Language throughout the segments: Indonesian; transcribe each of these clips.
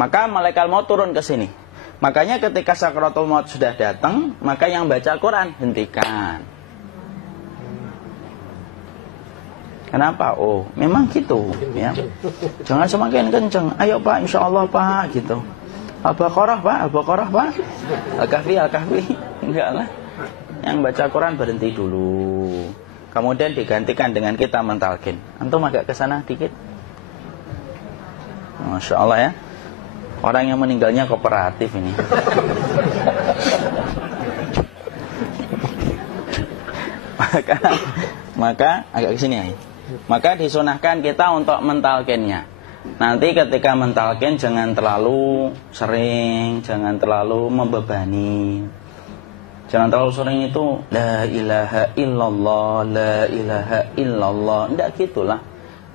maka malaikat maut turun ke sini. Makanya ketika sakaratul maut sudah datang, maka yang baca Quran hentikan. Kenapa? Oh, memang gitu ya. Jangan semakin kenceng. Ayo Pak, insyaallah Pak gitu. Al-Baqarah Pak, Al-Baqarah Pak. Al-Kahfi, Al-Kahfi. Enggak lah. Yang baca Quran berhenti dulu. Kemudian digantikan dengan kita mentalkin. Antum agak ke sana dikit. Masya Allah ya. Orang yang meninggalnya kooperatif ini. maka agak kesini ya. Maka disunahkan kita untuk mentalkinnya. Nanti ketika mentalkin jangan terlalu sering, jangan terlalu membebani. Jangan terlalu sering itu la ilaha illallah, la ilaha illallah. Tidak gitulah.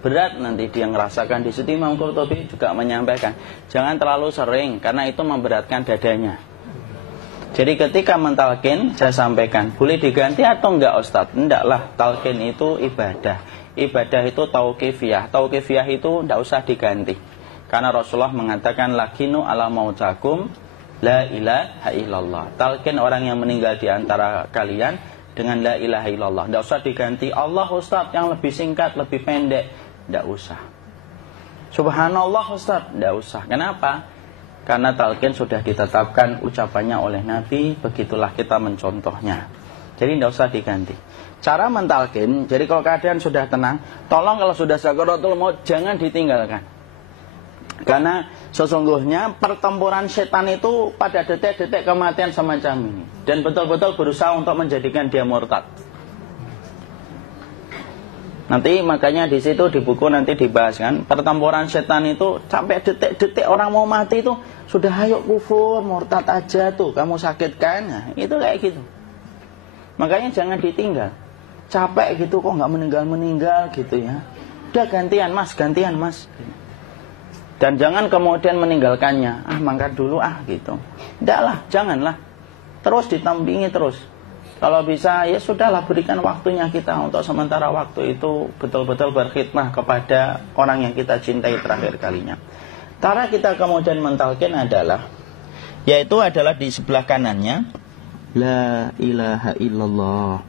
Berat nanti dia ngerasakan. Di situ Imam Qurtubi juga menyampaikan, jangan terlalu sering karena itu memberatkan dadanya. Jadi ketika mentalkin saya sampaikan, boleh diganti atau enggak Ustaz? Enggaklah, talkin itu ibadah. Ibadah itu tauqifiyah. Tauqifiyah itu enggak usah diganti. Karena Rasulullah mengatakan lakinu ala mautakum la ilaha illallah. Talkin orang yang meninggal di antara kalian dengan la ilaha illallah. Enggak usah diganti Allah Ustaz yang lebih singkat, lebih pendek. Tidak usah. Subhanallah Ustaz, tidak usah. Kenapa? Karena talqin sudah ditetapkan ucapannya oleh Nabi, begitulah kita mencontohnya. Jadi tidak usah diganti. Cara mentalqin, jadi kalau keadaan sudah tenang, tolong kalau sudah sakaratul maut jangan ditinggalkan. Karena sesungguhnya pertempuran setan itu pada detik-detik kematian semacam ini. Dan betul-betul berusaha untuk menjadikan dia murtad. Nanti makanya di situ di buku nanti dibahas kan, pertempuran setan itu sampai detik-detik orang mau mati itu sudah ayo kufur, murtad aja tuh, kamu sakit kan? Nah, itu kayak gitu. Makanya jangan ditinggal. Capek gitu kok nggak meninggal gitu ya. Udah gantian mas. Dan jangan kemudian meninggalkannya. Mangkat dulu gitu. Tidaklah, janganlah. Terus ditampingi terus. Kalau bisa ya sudahlah, berikan waktunya kita untuk sementara waktu itu betul-betul berkhidmah kepada orang yang kita cintai terakhir kalinya. Cara kita kemudian mentalkin adalah, yaitu adalah di sebelah kanannya la ilaha illallah.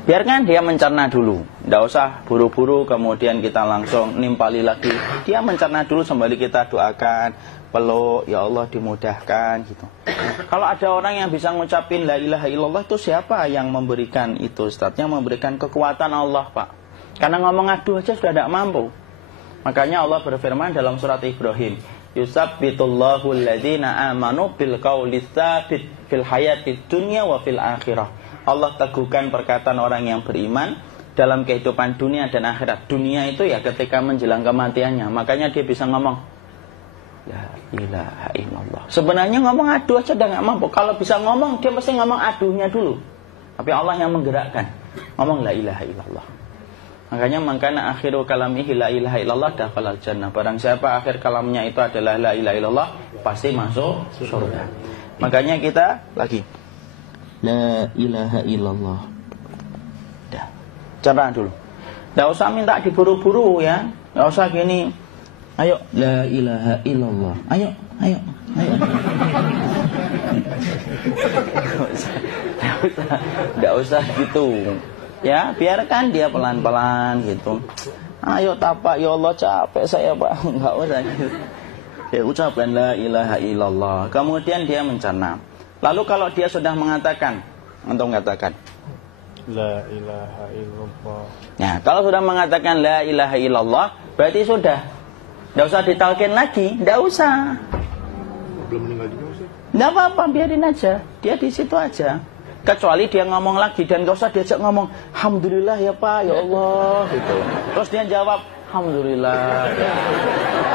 Biarkan dia mencerna dulu, tidak usah buru-buru kemudian kita langsung nimpali lagi. Dia mencerna dulu sembari kita doakan, peluk, ya Allah dimudahkan gitu. Kalau ada orang yang bisa ngucapin la ilaha illallah, itu siapa yang memberikan itu Ustaz? Yang memberikan kekuatan Allah Pak. Karena ngomong aduh aja sudah tidak mampu. Makanya Allah berfirman dalam surat Ibrahim, yusabbitullahu alladhina amanu bil qawli tsabit fil hayatid dunya wa fil akhirah. Allah teguhkan perkataan orang yang beriman dalam kehidupan dunia dan akhirat. Dunia itu ya ketika menjelang kematiannya. Makanya dia bisa ngomong la ilaha illallah. Sebenarnya ngomong aduh aja udah gak mampu. Kalau bisa ngomong, dia pasti ngomong aduhnya dulu. Tapi Allah yang menggerakkan. Ngomong la ilaha illallah. Makanya mangkana akhiru kalamihi la ilaha illallah dakhalal jannah. Barang siapa akhir kalamnya itu adalah la ilaha illallah, pasti masuk surga. Makanya kita lagi la ilaha illallah. Dah. Cerna dulu. Enggak usah minta diburu-buru ya. Enggak usah gini. Ayo la ilaha illallah. Ayo. Enggak usah gitu. Ya, biarkan dia pelan-pelan gitu. Ayo tapak, ya Allah capek saya Pak. Enggak usah gitu. Ya ucapkan la ilaha illallah. Kemudian dia mencerna. Lalu kalau dia sudah mengatakan, antum mengatakan la ilaha illallah. Nah, kalau sudah mengatakan la ilaha illallah, berarti sudah. Enggak usah ditalkin lagi, enggak usah. Belum meninggal juga sih. Enggak apa-apa, biarin aja. Dia di situ aja. Kecuali dia ngomong lagi dan enggak usah diajak ngomong, alhamdulillah ya Pak, ya Allah gitu. Terus dia jawab, alhamdulillah.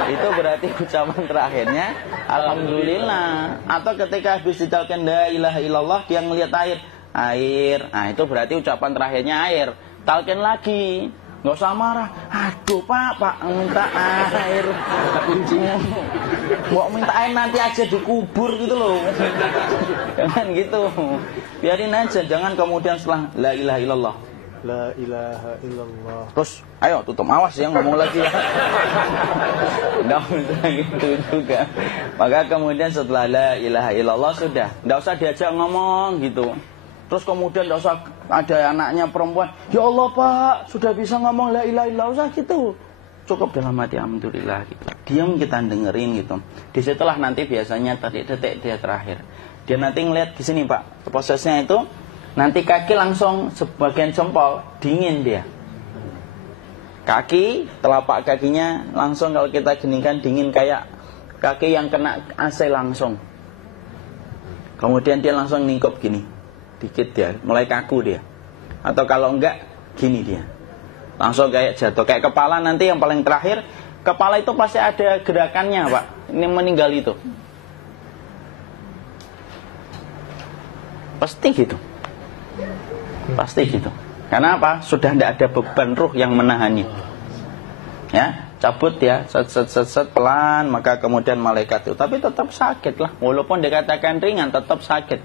Itu berarti ucapan terakhirnya alhamdulillah. Atau ketika habis ditalkin la ilaha illallah, dia ngelihat air. Nah, itu berarti ucapan terakhirnya air. Talkin lagi. Enggak usah marah. Aduh Pak minta air. Mau minta air nanti aja dikubur gitu loh. Jangan gitu. Biarin aja, jangan kemudian setelah la ilaha illallah La ilaha illallah. Terus, ayo tutup, awas yang ngomong lagi ya. Nggak bisa gitu juga. Maka kemudian setelah la ilaha illallah sudah, nggak usah diajak ngomong gitu. Terus kemudian nggak usah ada anaknya perempuan, ya Allah Pak, sudah bisa ngomong la ilaha illallah, usah gitu. Cukup dalam hati alhamdulillah gitu. Diam kita dengerin gitu. Disitulah nanti biasanya detik-detik dia terakhir. Dia nanti ngeliat di sini Pak, prosesnya itu nanti kaki langsung sebagian jempol dingin dia. Kaki, telapak kakinya langsung kalau kita geningkan dingin kayak kaki yang kena AC langsung. Kemudian dia langsung ningkup gini, dikit dia, mulai kaku dia. Atau kalau enggak, gini dia. Langsung kayak jatuh, kayak kepala nanti yang paling terakhir. Kepala itu pasti ada gerakannya Pak, ini meninggal itu. Pasti gitu. Pasti gitu. Karena apa? Sudah tidak ada beban ruh yang menahannya. Ya, cabut ya, set pelan, maka kemudian malaikat itu. Tapi tetap sakit lah, walaupun dikatakan ringan, tetap sakit.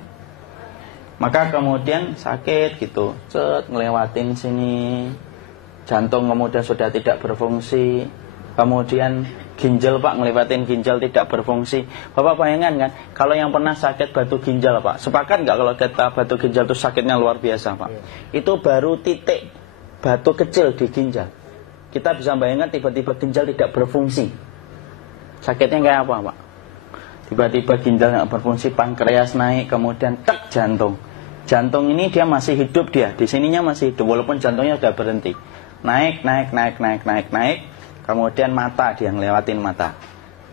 Maka kemudian sakit gitu, ngelewatin sini, jantung kemudian sudah tidak berfungsi, kemudian ginjal Pak, ngelewatin ginjal tidak berfungsi. Bapak bayangkan kan, kalau yang pernah sakit batu ginjal Pak, sepakat nggak kalau kita batu ginjal itu sakitnya luar biasa Pak? Itu baru titik batu kecil di ginjal. Kita bisa bayangkan tiba-tiba ginjal tidak berfungsi, sakitnya kayak apa Pak? Tiba-tiba ginjal nggak berfungsi, pankreas naik, kemudian tek jantung. Jantung ini dia masih hidup dia, di sininya masih hidup walaupun jantungnya sudah berhenti. Naik, kemudian mata dia ngelewatin mata.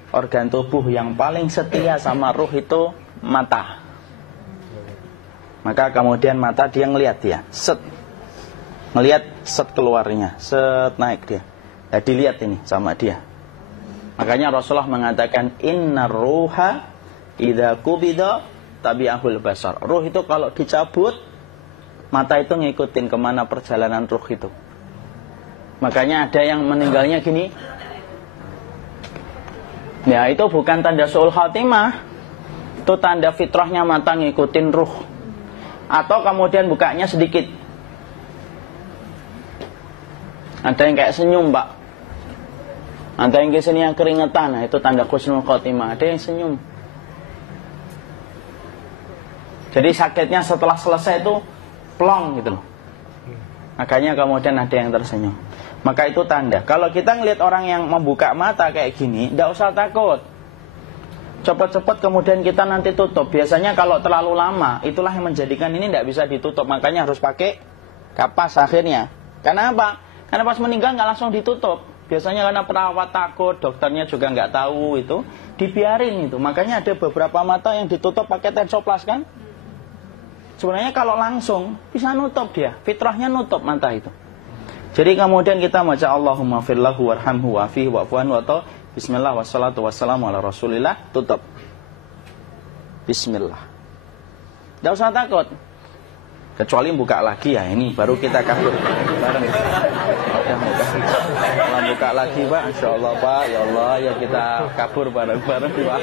Organ tubuh yang paling setia sama ruh itu mata. Maka kemudian mata dia ngelihat dia, ngelihat keluarnya, naik dia. Ya, dilihat ini sama dia. Makanya Rasulullah mengatakan innar ruha idza qubida tabi'ahul basar. Ruh itu kalau dicabut, mata itu ngikutin kemana perjalanan ruh itu. Makanya ada yang meninggalnya gini. Ya, itu bukan tanda su'ul khatimah. Itu tanda fitrahnya mata ngikutin ruh. Atau kemudian bukanya sedikit. Ada yang kayak senyum Pak, ada yang kesini yang keringetan. Nah, itu tanda husnul khatimah. Ada yang senyum. Jadi sakitnya setelah selesai itu plong gitu loh. Makanya kemudian ada yang tersenyum. Maka itu tanda. Kalau kita ngelihat orang yang membuka mata kayak gini, tidak usah takut. Cepat-cepat kemudian kita nanti tutup. Biasanya kalau terlalu lama, itulah yang menjadikan ini tidak bisa ditutup. Makanya harus pakai kapas akhirnya. Karena apa? Karena pas meninggal nggak langsung ditutup. Biasanya karena perawat takut, dokternya juga nggak tahu itu, dibiarin itu. Makanya ada beberapa mata yang ditutup pakai tensoplas kan? Sebenarnya kalau langsung bisa nutup dia, fitrahnya nutup mata itu. Jadi kemudian kita baca Allahumma firlahu warhamhu wa'afihi wa'fuanhu atau bismillah wassalatu wassalamu ala rasulillah, tutup. Bismillah. Tidak usah takut. Kecuali buka lagi ya, ini baru kita kabur bareng. Kalau buka lagi Pak, insya Allah Pak, ya Allah ya kita kabur bareng-bareng Pak.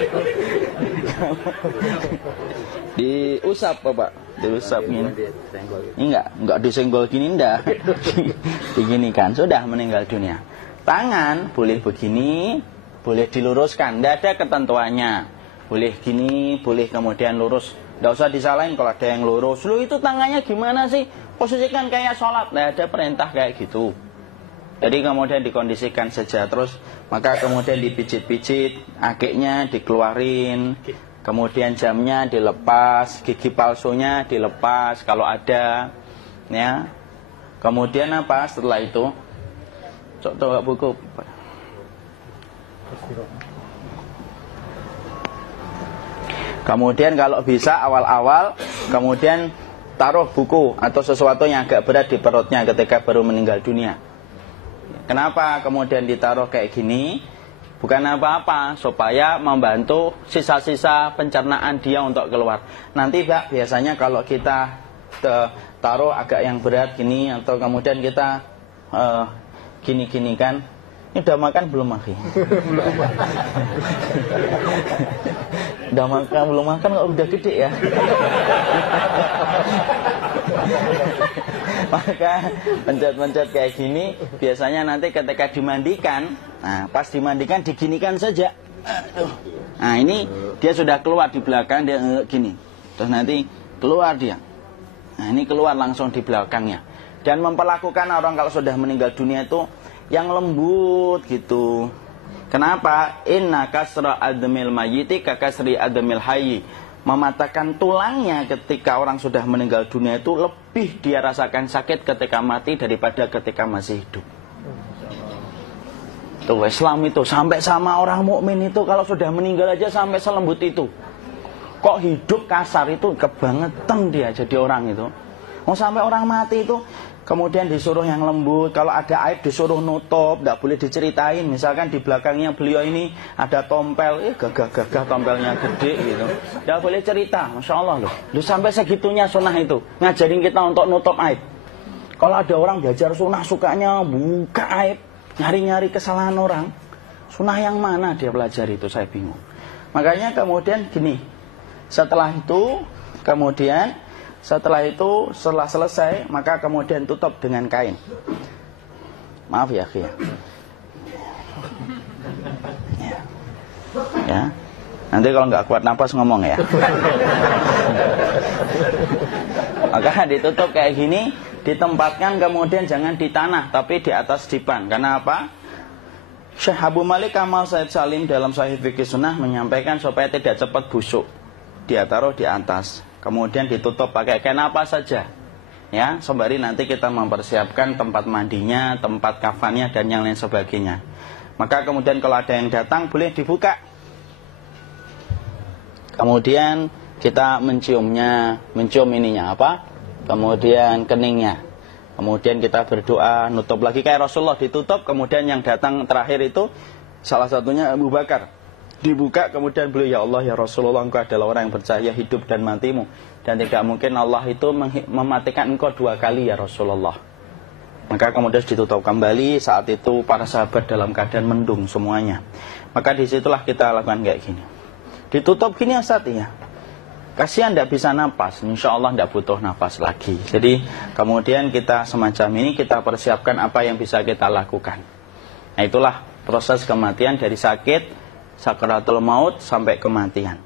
Diusap Pak, diusap gini. Enggak disenggol gini enggak. Begini kan, sudah meninggal dunia. Tangan boleh begini, boleh diluruskan, tidak ada ketentuannya. Boleh gini, boleh kemudian lurus. Tidak usah disalahin kalau ada yang lurus. Lu itu tangannya gimana sih? Posisikan kayak sholat. Tidak ada perintah kayak gitu. Jadi kemudian dikondisikan saja. Terus maka kemudian dipijit-pijit, akiknya dikeluarin, kemudian jamnya dilepas, gigi palsunya dilepas kalau ada, ya. Kemudian apa setelah itu? Coba buku. Kemudian kalau bisa awal-awal, kemudian taruh buku atau sesuatu yang agak berat di perutnya ketika baru meninggal dunia. Kenapa kemudian ditaruh kayak gini? Bukan apa-apa, supaya membantu sisa-sisa pencernaan dia untuk keluar. Nanti Pak, biasanya kalau kita taruh agak yang berat gini, atau kemudian kita gini-gini kan, ini udah makan belum Maki? Udah makan belum makan kok udah gede ya. Maka pencet-pencet kayak gini biasanya nanti ketika dimandikan, nah pas dimandikan diginikan saja. Nah ini dia sudah keluar di belakang, dia gini. Terus nanti keluar dia. Nah ini keluar langsung di belakangnya. Dan memperlakukan orang kalau sudah meninggal dunia itu yang lembut gitu. Kenapa? Inna kasra admil mayyiti kakasri admil hayyi. Mematahkan tulangnya ketika orang sudah meninggal dunia itu lebih dia rasakan sakit ketika mati daripada ketika masih hidup. Tuh Islam itu sampai sama orang mukmin itu kalau sudah meninggal aja sampai selembut itu. Kok hidup kasar itu kebangetan dia jadi orang itu. Mau sampai orang mati itu kemudian disuruh yang lembut. Kalau ada aib disuruh nutup, tidak boleh diceritain. Misalkan di belakangnya beliau ini ada tompel, gagah-gagah tompelnya gede gitu. Tidak boleh cerita, Masya Allah loh. Sampai segitunya sunnah itu ngajarin kita untuk nutup aib. Kalau ada orang belajar sunnah sukanya buka aib, nyari-nyari kesalahan orang. Sunnah yang mana dia pelajari itu saya bingung. Makanya kemudian gini, setelah selesai maka kemudian tutup dengan kain. Maaf ya akhi ya. Nanti kalau nggak kuat napas ngomong ya. Maka ditutup kayak gini, ditempatkan kemudian jangan di tanah tapi di atas dipan. Karena apa? Syekh Abu Malik Kamal Said Salim dalam Sahih Fikih Sunnah menyampaikan supaya tidak cepat busuk. Dia taruh di atas. Kemudian ditutup pakai kain apa saja. Ya, sembari nanti kita mempersiapkan tempat mandinya, tempat kafannya dan yang lain sebagainya. Maka kemudian kalau ada yang datang boleh dibuka. Kemudian kita mencium ininya apa? Kemudian keningnya. Kemudian kita berdoa, nutup lagi kayak Rasulullah ditutup, kemudian yang datang terakhir itu salah satunya Abu Bakar. Dibuka kemudian beliau, ya Allah ya Rasulullah, engkau adalah orang yang percaya hidup dan matimu, dan tidak mungkin Allah itu mematikan engkau 2 kali ya Rasulullah. Maka kemudian ditutup kembali. Saat itu para sahabat dalam keadaan mendung semuanya. Maka disitulah kita lakukan kayak gini. Ditutup gini Ustaz ya. Kasihan tidak bisa nafas, insya Allah tidak butuh nafas lagi. Jadi kemudian kita semacam ini kita persiapkan apa yang bisa kita lakukan. Nah itulah proses kematian dari sakit sakaratul maut sampai kematian.